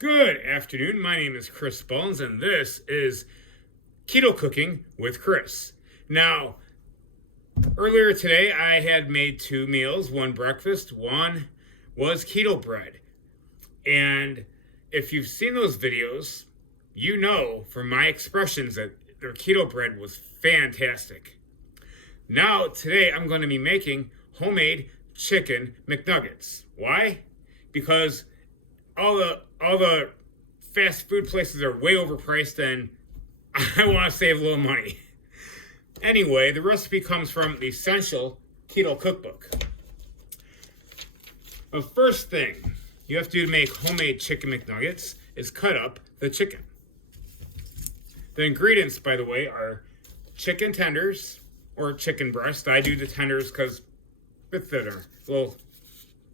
Good afternoon. My name is Chris Bones, and this is Keto Cooking with Chris. Now, earlier today, I had made two meals, one breakfast, one was keto bread. And if you've seen those videos, you know from my expressions that their keto bread was fantastic. Now, today, I'm going to be making homemade chicken McNuggets. Why? Because all the fast food places are way overpriced and I want to save a little money. Anyway, the recipe comes from the Essential Keto Cookbook. The first thing you have to do to make homemade chicken McNuggets is cut up the chicken. The ingredients, by the way, are chicken tenders or chicken breast. I do the tenders because they're thinner. Well,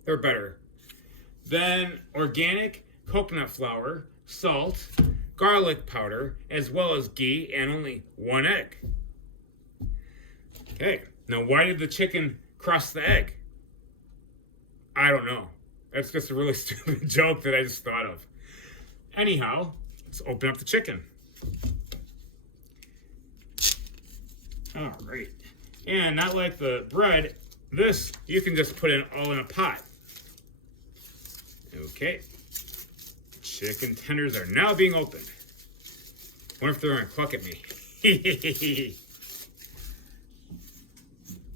they're better. Then organic coconut flour, salt, garlic powder, as well as ghee, and only one egg. Okay, now why did the chicken crust the egg? I don't know. That's just a really stupid joke that I just thought of. Anyhow, let's open up the chicken. All right. And not like the bread, this you can just put in all in a pot. Okay. Chicken tenders are now being opened. Wonder if they're going to cluck at me.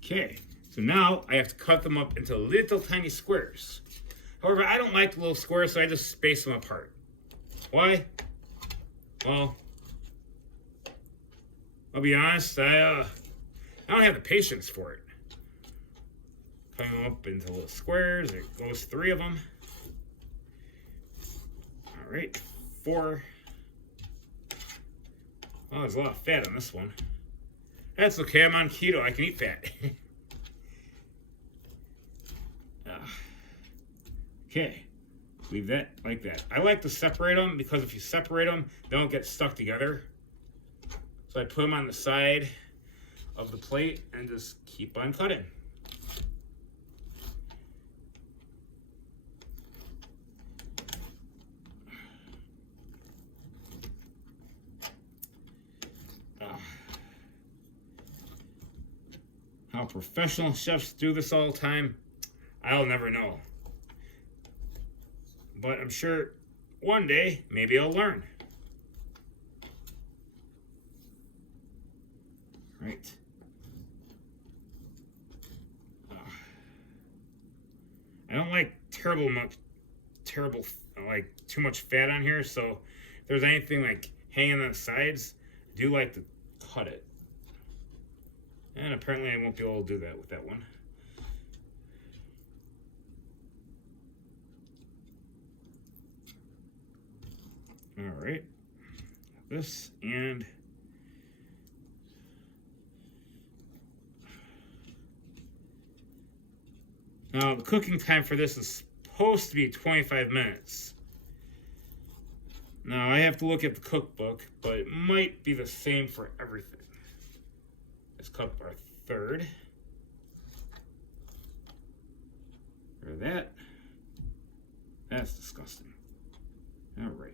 Okay. So now I have to cut them up into little tiny squares. However, I don't like the little squares, so I just space them apart. Why? Well, I'll be honest, I don't have the patience for it. Cutting them up into little squares. There goes 3 of them. All right, 4. Oh, there's a lot of fat on this one. That's okay, I'm on keto, I can eat fat. Okay, leave that like that. I like to separate them because if you separate them, they don't get stuck together. So I put them on the side of the plate and just keep on cutting. How professional chefs do this all the time, I'll never know. But I'm sure one day, maybe I'll learn. Right. I don't like like too much fat on here, so if there's anything like hanging on the sides, I do like to cut it. And apparently I won't be able to do that with that one. All right, this and now the cooking time for this is supposed to be 25 minutes. Now I have to look at the cookbook, but it might be the same for everything. Let's cut our 3rd. Or that. That's disgusting. All right.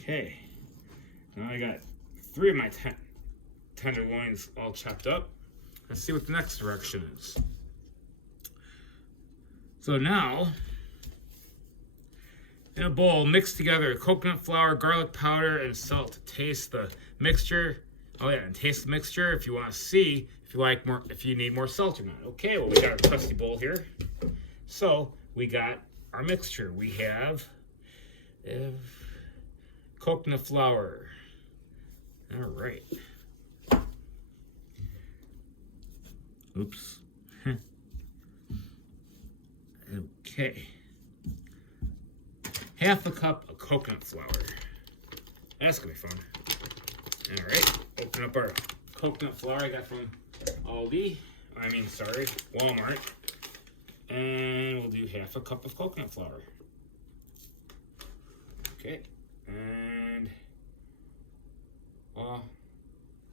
Okay. Now I got 3 of my tenderloins all chopped up. Let's see what the next direction is. So now, in a bowl, mix together coconut flour, garlic powder, and salt to taste the mixture. Oh yeah, and taste the mixture if you want to see if you need more salt or not. Okay, well we got our crusty bowl here. So we got our mixture. We have coconut flour. All right. Oops. Okay. Half a cup of coconut flour. That's gonna be fun. All right. Open up our coconut flour I got from Walmart. And we'll do half a cup of coconut flour. Okay, and well,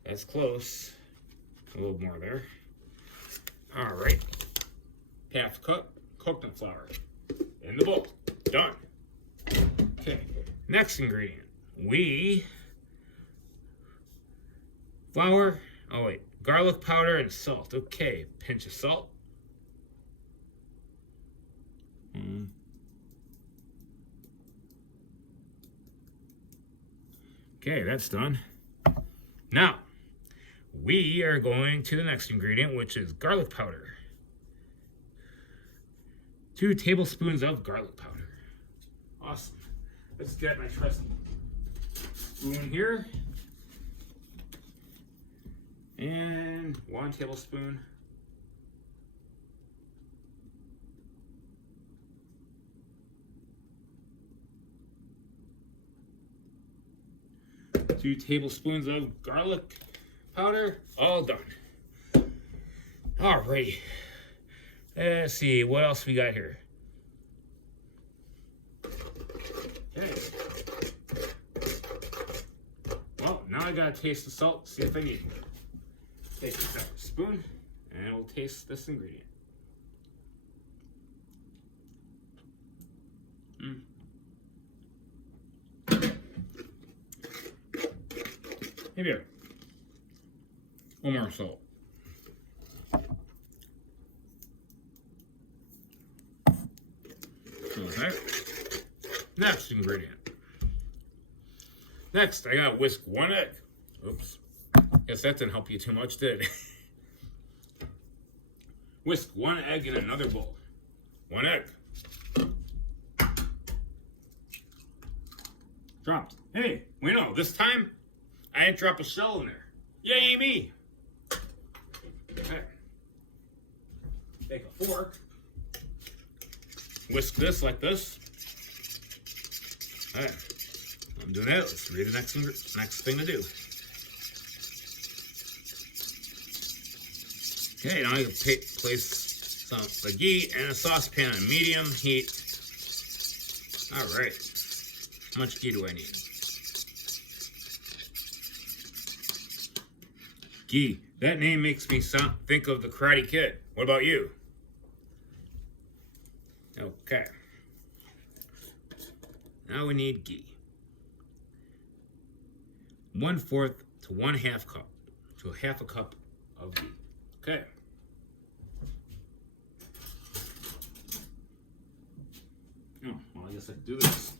that's close. A little more there. All right, half cup coconut flour in the bowl. Done. Okay, next ingredient. Flour. Oh wait, garlic powder and salt. Okay, pinch of salt. Okay, that's done. Now, we are going to the next ingredient, which is garlic powder. 2 tablespoons of garlic powder. Awesome. Let's get my trusty spoon here. And 1 tablespoon. Two tablespoons of garlic powder. All done. Alrighty. Let's see, what else we got here? Okay. Well, now I gotta taste the salt, see if I need more. Take a separate spoon, and we'll taste this ingredient. Maybe one more salt. Okay. Next ingredient. Next, I gotta whisk 1 egg. Oops. Guess that didn't help you too much, did it? Whisk 1 egg in another bowl. 1 egg. Dropped. Hey, we know, this time I didn't drop a shell in there. Yay me! Okay. Take a fork. Whisk this like this. Alright. I'm doing that. Let's read the next thing to do. Okay, now I place the ghee in a saucepan on medium heat. Alright. How much ghee do I need? Ghee. That name makes me think of the Karate Kid. What about you? Okay. Now we need ghee. 1/4 to 1/2 cup to 1/2 cup of ghee. Okay. Oh, well, I guess I can do this.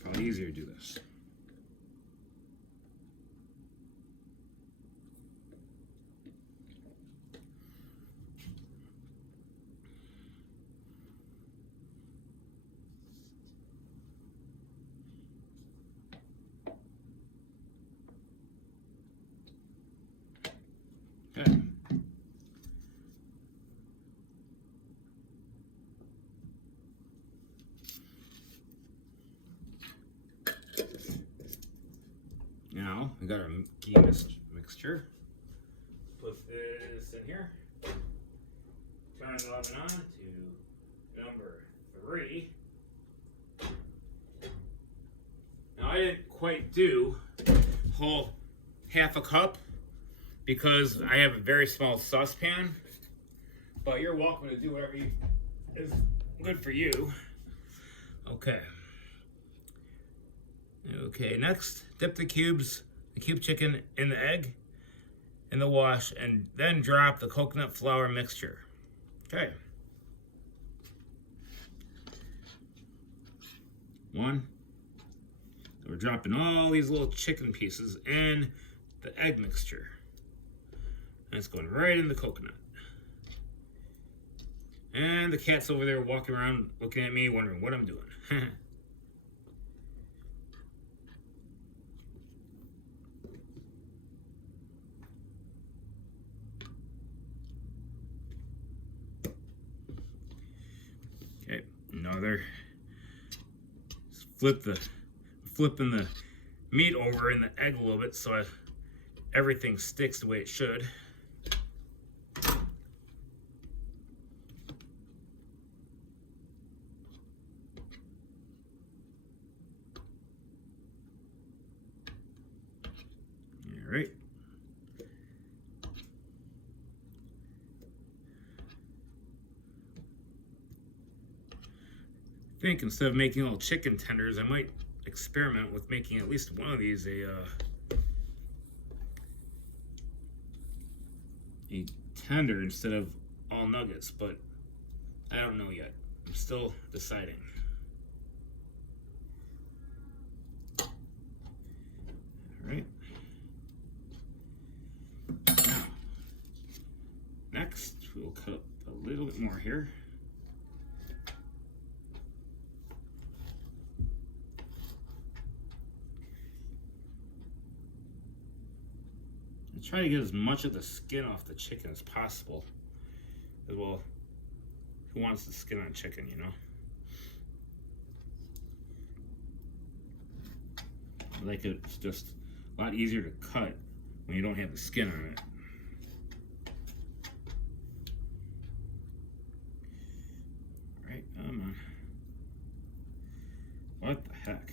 Probably easier to do this. Okay. Now we got our ghee mixture. Put this in here. Turn the oven on to number 3. Now I didn't quite do whole 1/2 cup because I have a very small saucepan, but you're welcome to do whatever is good for you. Okay. Okay, next, dip the cube chicken in the egg, in the wash, and then drop the coconut flour mixture. Okay. 1. We're dropping all these little chicken pieces in the egg mixture. And it's going right in the coconut. And the cat's over there walking around looking at me, wondering what I'm doing. Okay, now they're flipping the meat over in the egg a little bit so everything sticks the way it should. right. I think instead of making all chicken tenders, I might experiment with making at least one of these a tender instead of all nuggets, but I don't know yet. I'm still deciding. All right. Now, next, we'll cut up a little bit more here. Try to get as much of the skin off the chicken as possible. As well, who wants the skin on chicken, you know? Like it's just a lot easier to cut when you don't have the skin on it. All right, come on. What the heck?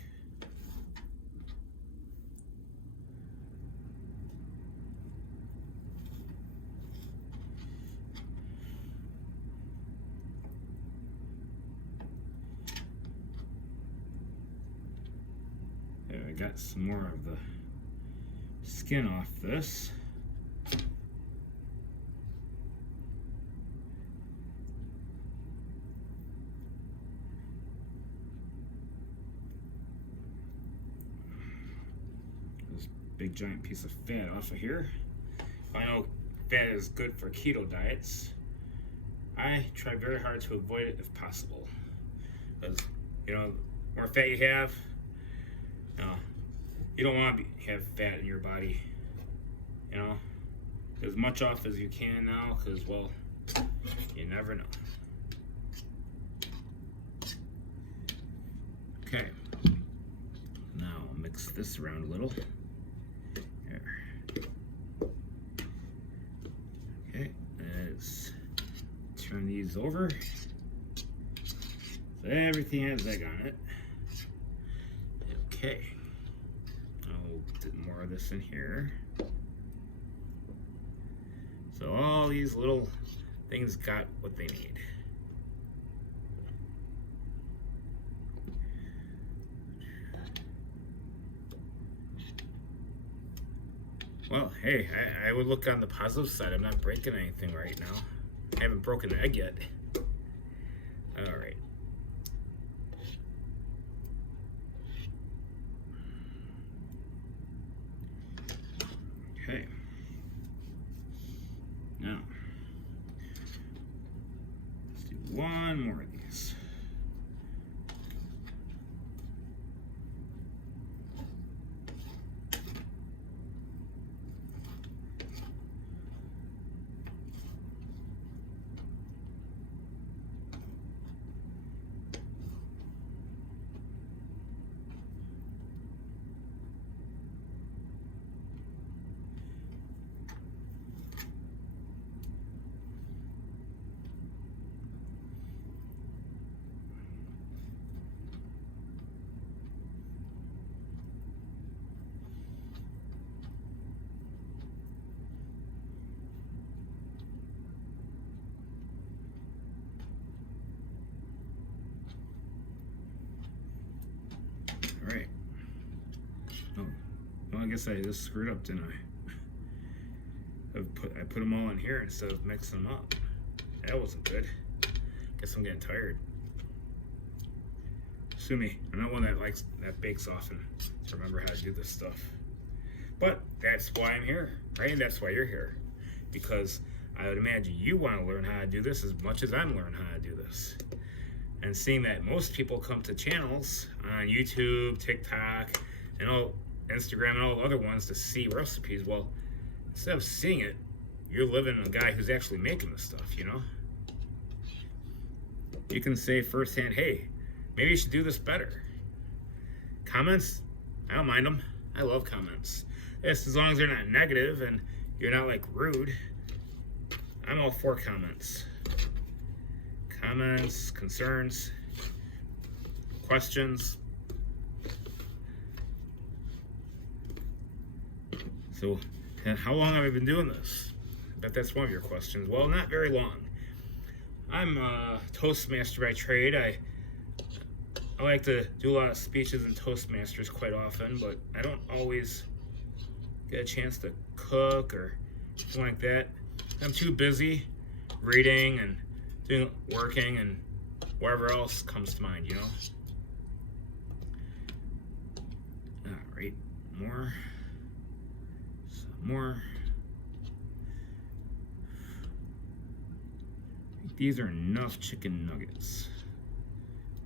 There, I got some more of the skin off this. This big giant piece of fat off of here. I know fat is good for keto diets. I try very hard to avoid it if possible. Because, you know, the more fat you have, you don't want to have fat in your body, you know, as much off as you can now, because, well, you never know. Okay, now I'll mix this around a little. There. Okay, let's turn these over. So everything has egg on it. Okay. Put more of this in here. So all these little things got what they need. Well, hey, I would look on the positive side. I'm not breaking anything right now. I haven't broken the egg yet. All right. Okay. Now, let's do one more of these. All right. Oh, well, I guess I just screwed up, didn't I? I put them all in here instead of mixing them up. That wasn't good. Guess I'm getting tired. Sue me. I'm not one that bakes often to remember how to do this stuff. But that's why I'm here, right? And that's why you're here. Because I would imagine you want to learn how to do this as much as I'm learning how to do this. And seeing that most people come to channels on YouTube, TikTok, and all Instagram and all the other ones to see recipes, well, instead of seeing it, you're living a guy who's actually making the stuff, you know? You can say firsthand, hey, maybe you should do this better. Comments, I don't mind them. I love comments. Yes, as long as they're not negative and you're not like rude, I'm all for comments. Comments, concerns, questions. So, and how long have I been doing this? I bet that's one of your questions. Well, not very long. I'm a Toastmaster by trade. I like to do a lot of speeches in Toastmasters quite often, but I don't always get a chance to cook or something like that. I'm too busy reading and working and whatever else comes to mind, you know? Alright, more. Some more. I think these are enough chicken nuggets,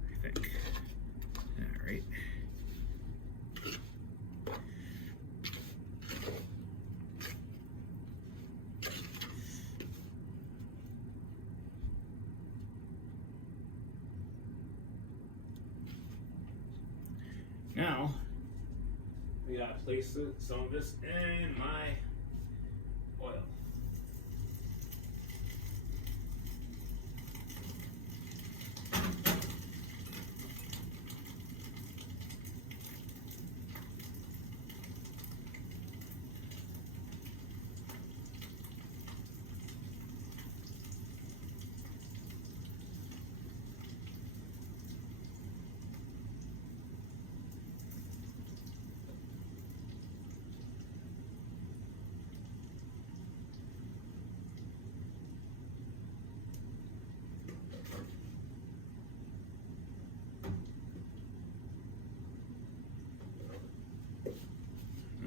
I think. Alright. Now, we gotta place some of this in my oil.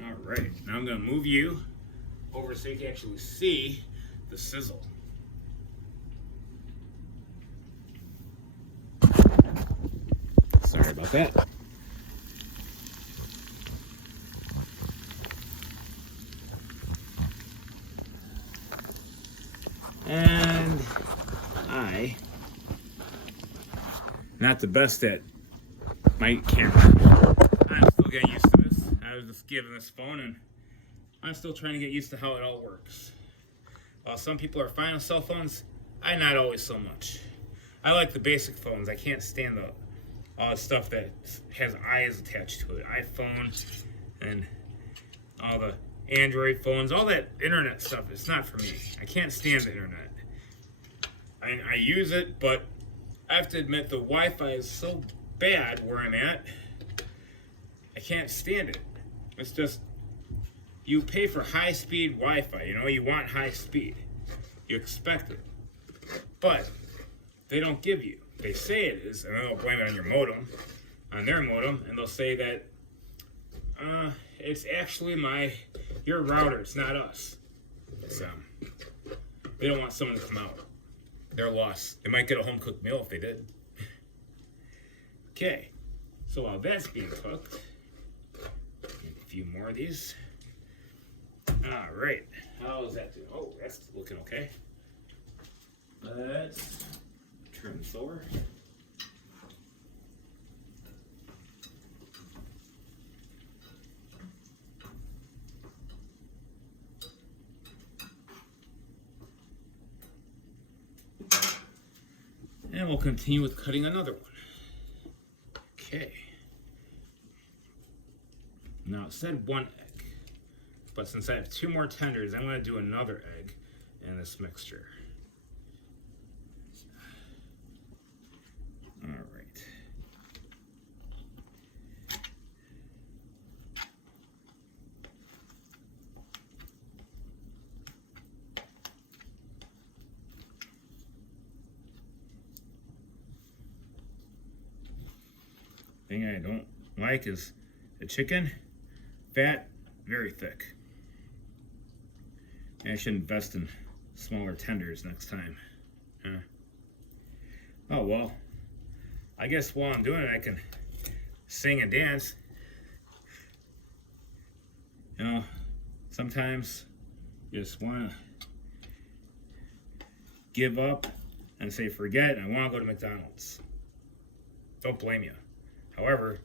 Alright, now I'm going to move you over so you can actually see the sizzle. Sorry about that. And not the best at my camera. I'm still getting used to this. I was just given this phone and I'm still trying to get used to how it all works. While some people are fine with cell phones, I not always so much. I like the basic phones. I can't stand all the stuff that has eyes attached to it. iPhone and all the Android phones, all that internet stuff, it's not for me. I can't stand the internet. I use it, but I have to admit the Wi-Fi is so bad where I'm at, I can't stand it. It's just, you pay for high-speed Wi-Fi, you know, you want high speed. You expect it. But they don't give you. They say it is, and they'll blame it on your modem, on their modem, and they'll say that it's actually your router, it's not us. So they don't want someone to come out. They're lost. They might get a home-cooked meal if they did. Okay, so while that's being cooked, a few more of these. All right, how is that doing? Oh, that's looking okay. Let's turn this over. And we'll continue with cutting another one. Okay. Now it said 1 egg, but since I have 2 more tenders, I'm going to do another egg in this mixture. All right. Thing I don't like is the chicken, fat, very thick. I should invest in smaller tenders next time. Oh well, I guess while I'm doing it, I can sing and dance. You know, sometimes you just want to give up and say forget, and I want to go to McDonald's. Don't blame you. However,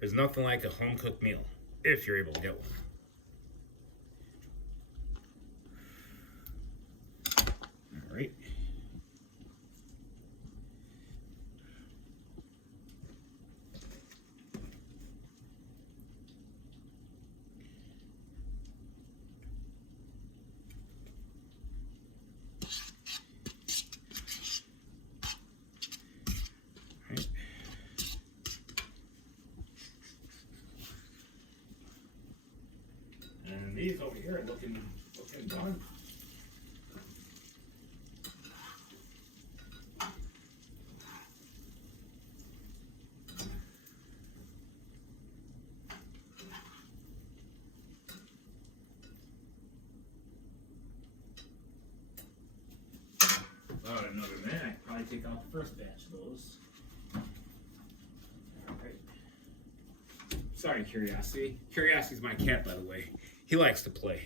there's nothing like a home-cooked meal, if you're able to get one. All right. looking done. About another minute, I could probably take out the first batch of those. Alright. Sorry, Curiosity. Curiosity's my cat, by the way. He likes to play.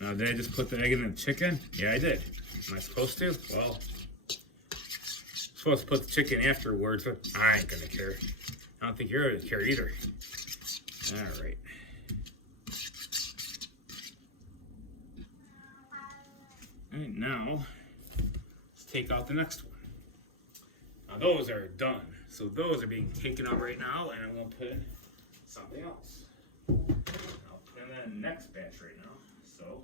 Now, did I just put the egg in the chicken? Yeah, I did. Am I supposed to? Well, I'm supposed to put the chicken afterwards, but I ain't gonna care. I don't think you're gonna care either. All right. All right, now let's take out the next one. Now those are done. So those are being taken out right now, and I'm gonna put in something else. I'll put in the next batch right now. So.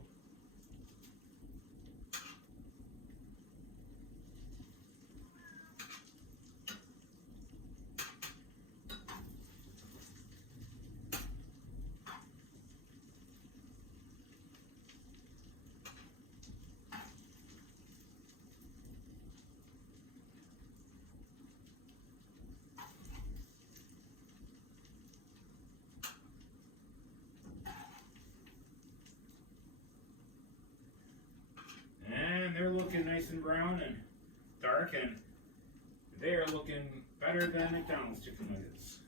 They're looking nice and brown and dark, and they are looking better than McDonald's chicken nuggets.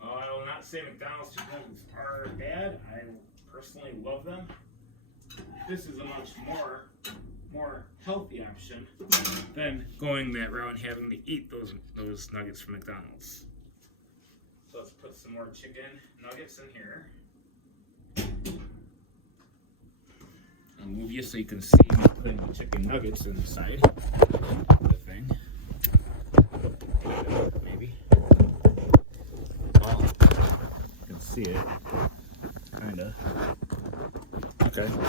I will not say McDonald's chicken nuggets are bad. I personally love them. This is a much more healthy option than going that route and having to eat those nuggets from McDonald's. So let's put some more chicken nuggets in here. I'll move you so you can see me putting the chicken nuggets inside the thing. Maybe. Oh, you can see it. Kinda. Okay.